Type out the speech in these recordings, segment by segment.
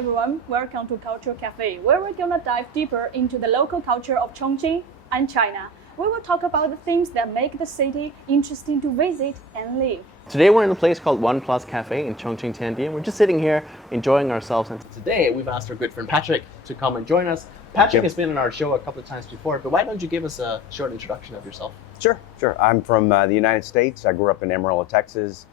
everyone, welcome to Culture Café, where we're gonna dive deeper into the local culture of Chongqing and China. We will talk about the things that make the city interesting to visit and live. Today we're in a place called One Plus Cafe in Chongqing, Tianjin. We're just sitting here enjoying ourselves, and today we've asked our good friend Patrick to come and join us. Patrick has been on our show a couple of times before, but why don't you give us a short introduction of yourself? Sure. I'm from the United States. I grew up in Amarillo, Texas.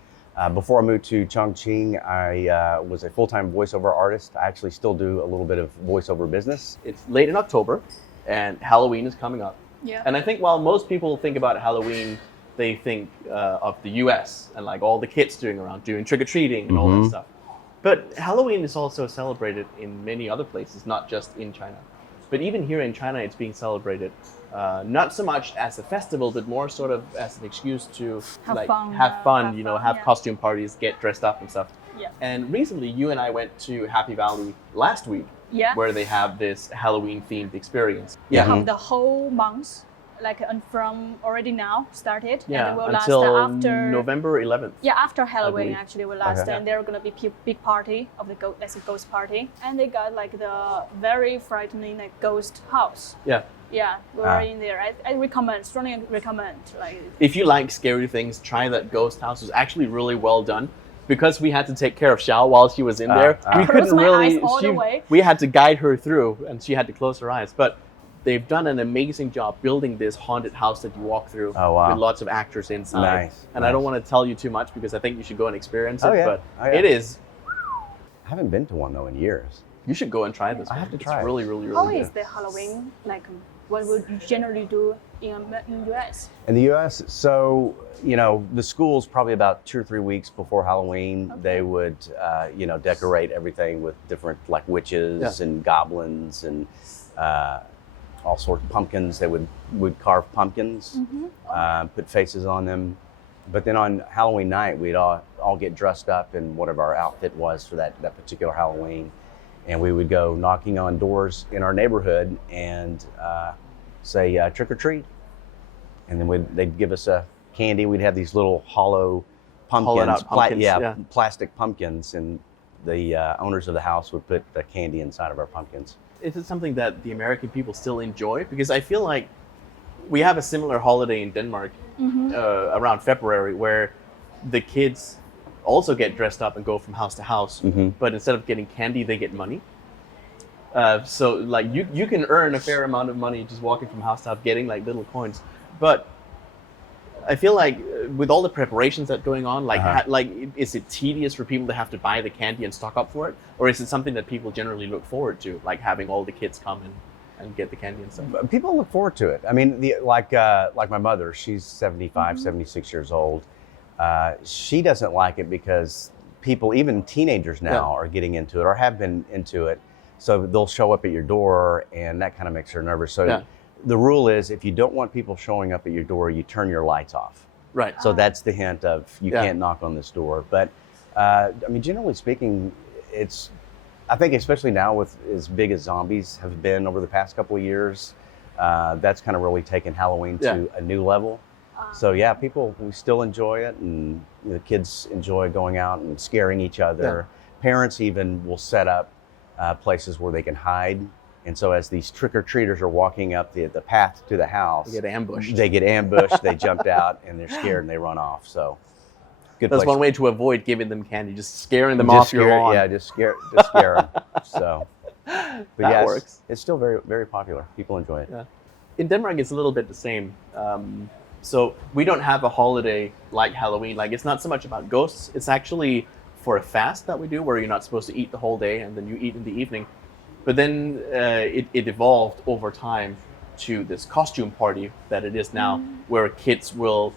Before I moved to Chongqing, I was a full-time voiceover artist. I actually still do a little bit of voiceover business. It's late in October, and Halloween is coming up. Yeah. And I think while most people think about Halloween, they think of the US and like all the kids doing trick-or-treating and all that stuff. But Halloween is also celebrated in many other places, not just in China. But even here in China, it's being celebrated not so much as a festival, but more sort of as an excuse to have fun, have costume parties, get dressed up and stuff. Yeah. And recently, you and I went to Happy Valley last week, where they have this Halloween-themed experience. They have the whole month, and from already now started, and it will until last after November 11th. Yeah, after Halloween actually will last, and there are gonna be big party of the ghost party, and they got the very frightening ghost house. Yeah, we're in there. I strongly recommend. If you like scary things, try that ghost house. It's actually really well done. Because we had to take care of Xiao while she was in there, we couldn't really. We had to guide her through, and she had to close her eyes. But they've done an amazing job building this haunted house that you walk through with lots of actors inside. Nice. I don't want to tell you too much because I think you should go and experience it. But it is. I haven't been to one though in years. You should go and try this. I have to try. It's really, really, really How good. is the Halloween what would you generally do in US? In the U.S., so the schools probably about 2 or 3 weeks before Halloween, they would decorate everything with different witches and goblins and all sorts of pumpkins. They would carve pumpkins, put faces on them. But then on Halloween night, we'd all get dressed up in whatever our outfit was for that particular Halloween. And we would go knocking on doors in our neighborhood and say trick or treat. And then they'd give us a candy. We'd have these little hollow pumpkins, plastic pumpkins, and the owners of the house would put the candy inside of our pumpkins. Is it something that the American people still enjoy? Because I feel like we have a similar holiday in Denmark around February where the kids also get dressed up and go from house to house, but instead of getting candy, they get money. So you can earn a fair amount of money just walking from house to house, getting little coins. But I feel like with all the preparations that going on, is it tedious for people to have to buy the candy and stock up for it, or is it something that people generally look forward to, like having all the kids come and get the candy and stuff? People look forward to it. I mean, like my mother, she's 75, 76 years old. She doesn't like it because people, even teenagers now, are getting into it or have been into it. So they'll show up at your door, and that kind of makes her nervous. So the rule is, if you don't want people showing up at your door, you turn your lights off. Right. So that's the hint of you can't knock on this door. But generally speaking, I think especially now with as big as zombies have been over the past couple of years, that's kind of really taken Halloween to a new level. So we still enjoy it, and the kids enjoy going out and scaring each other. Parents even will set up places where they can hide. And so as these trick-or-treaters are walking up the path to the house, they get ambushed, they jumped out, and they're scared and they run off. So that's one way to avoid giving them candy, just scaring them off your lawn. Yeah, just scare them. So, but that works. It's still very, very popular. People enjoy it. Yeah. In Denmark, it's a little bit the same. So we don't have a holiday like Halloween. It's not so much about ghosts. It's actually for a fast that we do where you're not supposed to eat the whole day and then you eat in the evening. But then it evolved over time to this costume party that it is now, where kids will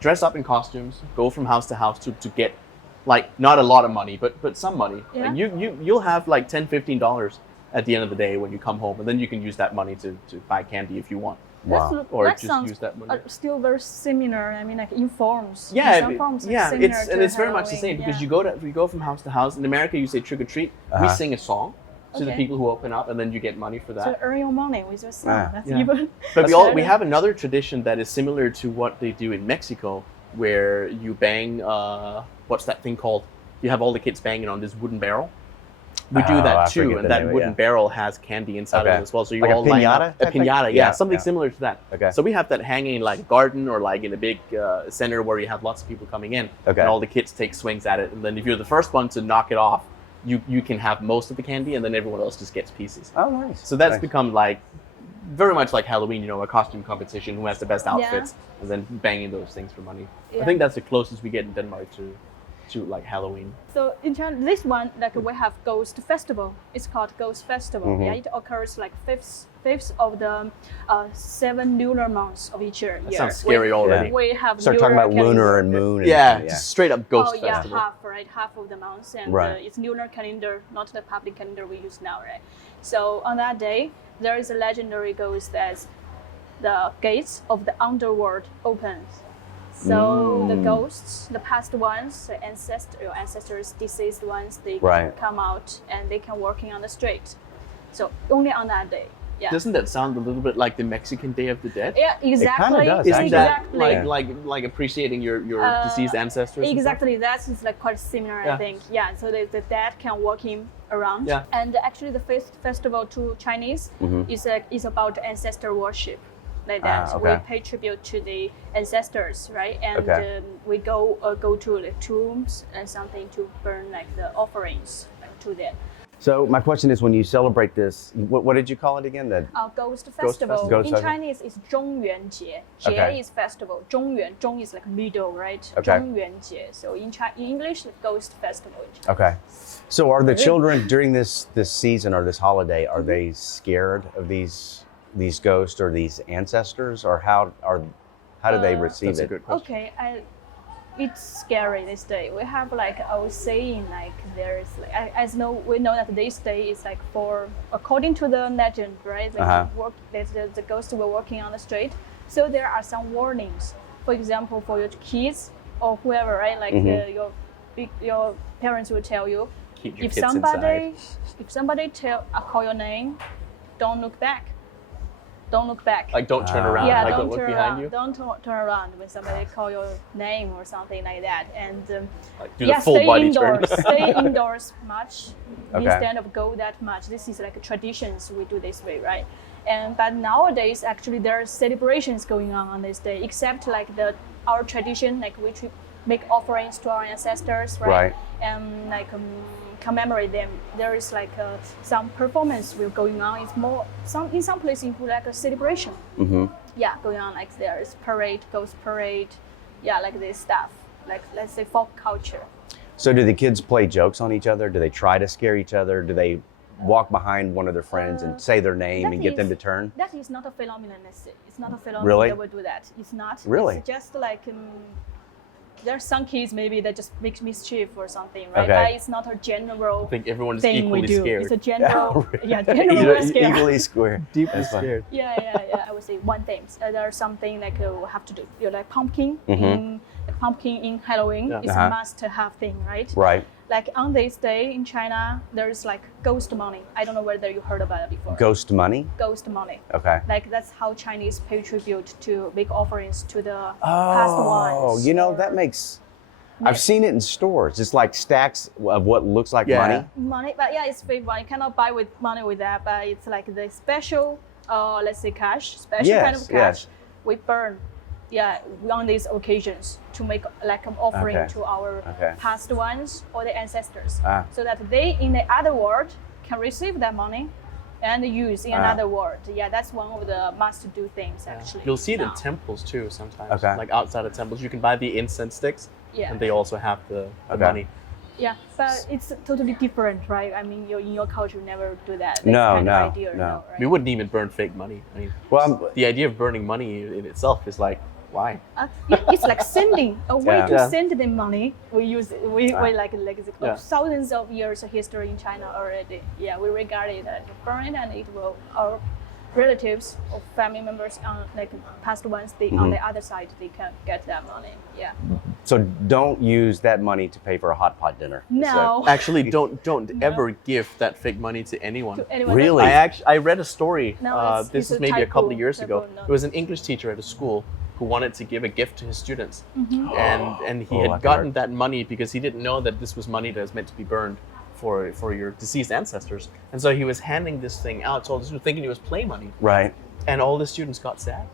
dress up in costumes, go from house to house to get not a lot of money, but some money. Yeah. And you'll have $10, $15 at the end of the day when you come home, and then you can use that money to buy candy if you want. Wow. Or that just sounds use that money. Still very similar. I mean, in forms. Yeah, in some forms, similar it's very much the same because you go from house to house. In America, you say trick or treat. We sing a song to the people who open up, and then you get money for that. So earn your money with your song. That's even. But we have another tradition that is similar to what they do in Mexico, where you bang. What's that thing called? You have all the kids banging on this wooden barrel. We do I that too, forget and the that name of it, wooden yeah. barrel has candy inside of Okay. it as well. So you Like a all line piñata up a type thing? piñata, Yeah, something yeah. similar to that. Okay. So we have that hanging in like a garden or like in a big center where you have lots of people coming in, Okay. and all the kids take swings at it. And then if you're the first one to knock it off, you can have most of the candy, and then everyone else just gets pieces. Oh, nice. So that's Nice. become like very much like Halloween, you know, a costume competition, who has the best outfits, and then banging those things for money. I think that's the closest we get in Denmark to like Halloween. So in China, this one, like we have Ghost Festival. It's called Ghost Festival. Mm-hmm. Yeah, it occurs like fifth of the 7 lunar months of each year. That sounds scary already. We have Start talking about calendar. lunar and moon. And Yeah, just straight up ghost Oh yeah, festival. half of the months, and Right. it's lunar calendar, not the public calendar we use now, right? So on that day, there is a legendary ghost as the gates of the underworld opens. So the ghosts, the past ones, the ancestors, deceased ones, they Right. can come out and they can walking on the street. So only on that day. Yeah. Doesn't that sound a little bit like the Mexican Day of the Dead? Yeah, exactly. does, Isn't exactly. that like appreciating your deceased ancestors? and stuff? Exactly, that's like quite similar, Yeah. I think. Yeah, so the dead can walk him around. Yeah. And actually, the festival to Chinese is about ancestor worship, like that. okay. We pay tribute to the ancestors, right? And Okay. we go to the tombs and something to burn like the offerings like, to them. So my question is, when you celebrate this, what did you call it again? The Ghost festival. Ghost In festival. Chinese, it's 中元节. Jie Okay. is festival. 中元, 中 is like middle, right? Okay. 中元节. So in English, the ghost festival. Okay. So are the children during this season or this holiday, are they scared of these ghosts or these ancestors, or how do they receive That's a it? good question. Okay, it's scary this day. We have like I was saying, like there's like we know that this day is like for according to the legend, right? Like the ghosts were walking on the street. So there are some warnings. For example, for your kids or whoever, right? Like your parents will tell you Keep your if kids somebody call your name, don't look back. Don't look back. Like don't turn around. Yeah, like don't look turn behind around. you. Don't turn around when somebody call your name or something like that. And Like do the full body turn. Stay indoors much Okay. instead of go that much. This is like a traditions we do this way, right? But nowadays actually there are celebrations going on this day, except like our tradition, like which we make offerings to our ancestors, right? Right. And like commemorate them. There is like some performance will going on. It's more in some places like a celebration. Yeah, going on like there is parade, ghost parade. Yeah, like this stuff. Like let's say folk culture. So do the kids play jokes on each other? Do they try to scare each other? Do they walk behind one of their friends and say their name and get them to turn? That is not a phenomenon. It's not a phenomenon Really? that would do that. It's not. Really? It's just like there's some kids maybe that just make mischief or something, right? Okay. But it's not a general I think everyone is thing we equally do. scared. It's a general, general Equally- scare. Equally square. Deeply That's fun. scared. Yeah. I would say one thing. There's something like we have to do. Like pumpkin. Pumpkin in Halloween is a must-have thing, right? Right. Like on this day in China, there's like ghost money. I don't know whether you heard about it before. Ghost money? Ghost money. Okay. Like that's how Chinese pay tribute to make offerings to the past ones. Oh, you know, that makes... I've seen it in stores. It's like stacks of what looks like money. Money, but yeah, it's fake money. You cannot buy with money with that, but it's like the special, let's say cash, special kind of cash we burn. Yeah, on these occasions to make like an offering to our past ones or the ancestors, so that they in the other world can receive that money and use in another world. Yeah, that's one of the must-do things actually. You'll see it in temples too sometimes. Okay. Like outside of temples, you can buy the incense sticks, Yeah. and they also have the money. Yeah, but it's totally different, right? I mean, in your culture, you never do that. That's No, kind no, of idea, no. right? We wouldn't even burn fake money. I mean, Well, the idea of burning money in itself is like, why? It's like sending a way Yeah. to send the money. We use it. We like Yeah. thousands of years of history in China already. Yeah, we regard it as burn, and it will our relatives or family members like past ones. On the other side, they can get that money. Yeah. so don't use that money to pay for a hot pot dinner. No. Actually, don't ever give that fake money to anyone. To anyone Really? I read a story. No, this it's is a maybe a couple of typo, years ago. no. It was an English teacher at a school who wanted to give a gift to his students, and he Oh, had that gotten hurt. that money because he didn't know that this was money that was meant to be burned for your deceased ancestors. And so he was handing this thing out to all the students, thinking it was play money. Right. And all the students got sad.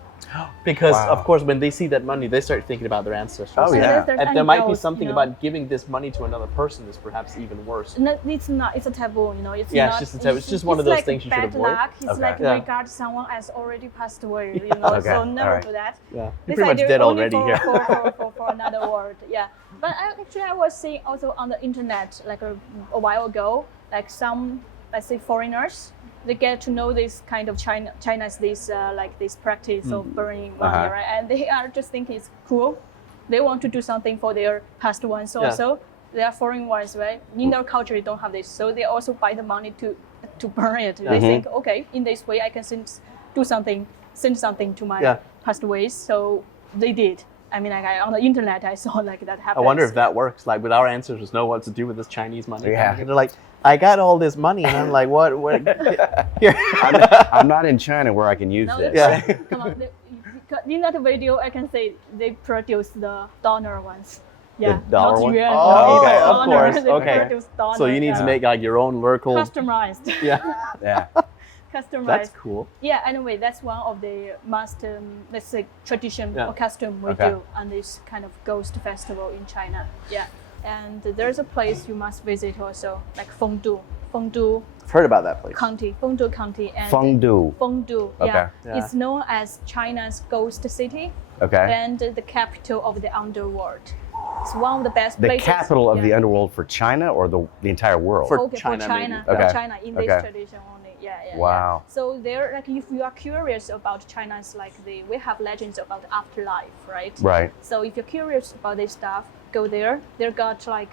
Because, of course, when they see that money, they start thinking about their ancestors. Oh, yeah. And there might be something about giving this money to another person is perhaps even worse. No, it's not. It's a taboo, you know. It's yeah, not, it's just a taboo. It's just one of those like things you should avoid. Luck. It's like regard someone as already passed away, you know. Okay. So never Right. do that. Yeah, This you're pretty much dead already for, here. for another world. Yeah. But I was seeing also on the internet like a while ago, like some, let's say, foreigners. They get to know this kind of China's this like this practice of burning money, right? And they are just thinking it's cool. They want to do something for their past ones also. They are foreign ones, right? In their culture, they don't have this, so they also buy the money to burn it. They think, okay, in this way, I can send something to my past ways. So they did. I mean, like on the internet, I saw like that happen. I wonder if that works. Like with our ancestors know what to do with this Chinese money. Yeah. They're like, I got all this money, and I'm like, what? Here. I'm not in China where I can use this. Yeah. Come on. In that video, I can say they produce the dollar ones. Yeah, The dollar not one? yuan, Oh, but okay, of dollar. course. They Okay. produce dollar, So you need to make like your own local. customized. Yeah. Yeah. Customized. That's cool. Yeah. Anyway, that's one of the must, let's say, tradition or custom we Okay. do on this kind of ghost festival in China. Yeah. And there's a place you must visit also, like Fengdu I've heard about that place. County, Fengdu County, and Fengdu. Fengdu. Okay. Yeah. It's known as China's ghost city. Okay. And the capital of the underworld. It's one of the best The places. capital of the underworld for China or the entire world? For Okay, China, for China, maybe. Okay. for China in this Okay. tradition only. Yeah. Wow. So there, like, if you are curious about China's, like we have legends about the afterlife, right? Right. So if you're curious about this stuff, go there. They got like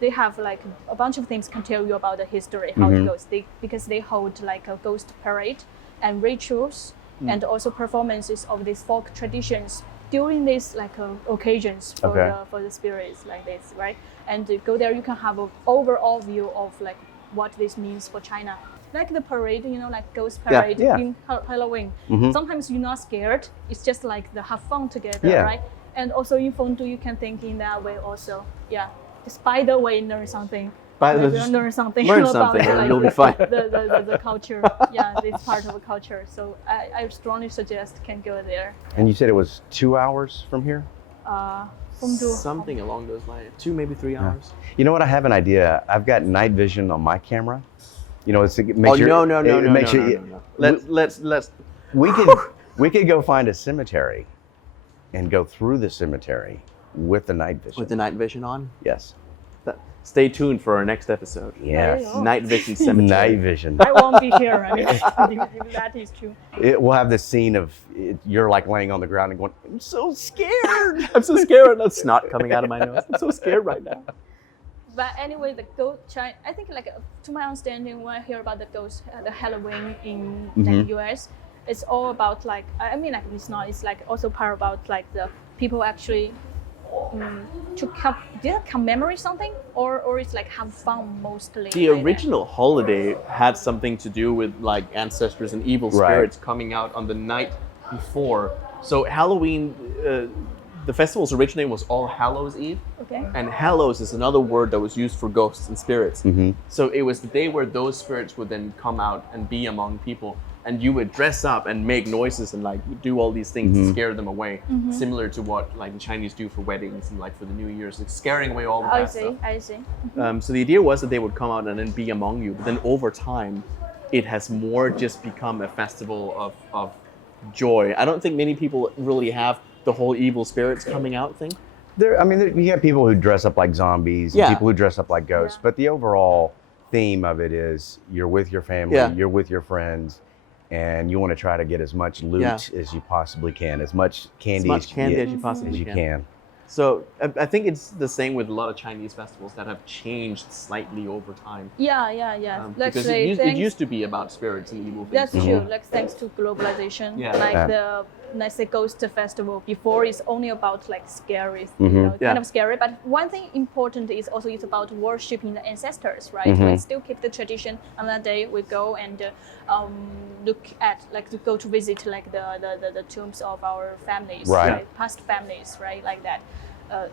they have like a bunch of things can tell you about the history, how it goes. Because they hold like a ghost parade and rituals and also performances of these folk traditions during these like occasions for the spirits like this, right? And to go there, you can have an overall view of like what this means for China. Like the parade, you know, like ghost parade in Halloween. Sometimes you're not scared. It's just like the have fun together, right? And also in Fengdu, you can think in that way also. Yeah, just by the way, learn something. Learn something about and you'll be fine. The culture. Yeah, it's part of a culture. So I strongly suggest can go there. And you said it was 2 hours from here? Fengdu. Something along those lines. 2, maybe 3 hours. You know what? I have an idea. I've got night vision on my camera. You know, it's to make Oh, sure. no. Let's. We could go find a cemetery, and go through the cemetery with the night vision. With the night vision on. Yes. Stay tuned for our next episode. Yes. There you go. Night vision cemetery. Night vision. I won't be here. I mean, if that is true. We'll have this scene of you're like laying on the ground and going, "I'm so scared." I'm so scared. That's snot coming out of my nose. I'm so scared right now. But anyway, the ghost China, I think like to my understanding, when I hear about the ghost, the Halloween in like US, it's all about like I mean like it's not. It's like also part about like the people actually to commemorate something or it's like have fun mostly. The original holiday had something to do with like ancestors and evil spirits coming out on the night before. So Halloween, the festival's originally was All Hallows Eve. Okay. And Hallows is another word that was used for ghosts and spirits. So it was the day where those spirits would then come out and be among people. And you would dress up and make noises and like do all these things to scare them away, similar to what like the Chinese do for weddings and like for the New Year's, like scaring away all the bad stuff. I see. So the idea was that they would come out and then be among you. But then over time, it has more just become a festival of joy. I don't think many people really have the whole evil spirits coming out thing. You have people who dress up like zombies, and people who dress up like ghosts. But the overall theme of it is you're with your family, you're with your friends, and you want to try to get as much loot as you possibly can, as much candy as you possibly can. So I think it's the same with a lot of Chinese festivals that have changed slightly over time. Yeah. Because it used to be about spirits and evil things. That's true. Like thanks to globalization, the let's say ghost festival before is only about like scary, kind of scary. But one thing important is also it's about worshiping the ancestors, right? We still keep the tradition. On that day, we go and look at like to go to visit like the tombs of our families, right? Past families, right? Like that.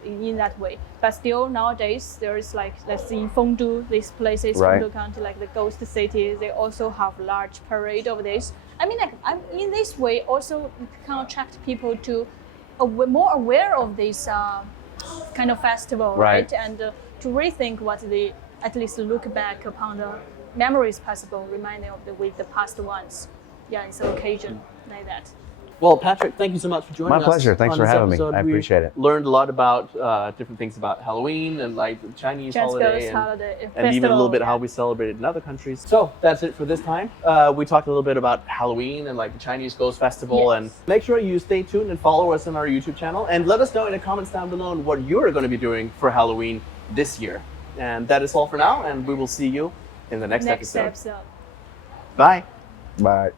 in that way. But still nowadays there is like, let's see, in Fengdu, these places, Right. Fengdu County, like the ghost city, they also have large parade of this. I mean, like in this way also can attract people to more aware of this kind of festival, right? And to rethink what they, at least look back upon the memories possible, reminding of with the past ones. Yeah, it's an occasion like that. Well, Patrick, thank you so much for joining us. My pleasure. Thanks for having me. I appreciate it. Learned a lot about different things about Halloween and like the Chinese holiday, and even a little bit how we celebrate it in other countries. So that's it for this time. We talked a little bit about Halloween and like the Chinese Ghost Festival. And make sure you stay tuned and follow us on our YouTube channel. And let us know in the comments down below what you're going to be doing for Halloween this year. And that is all for now. And we will see you in the next episode. Bye. Bye.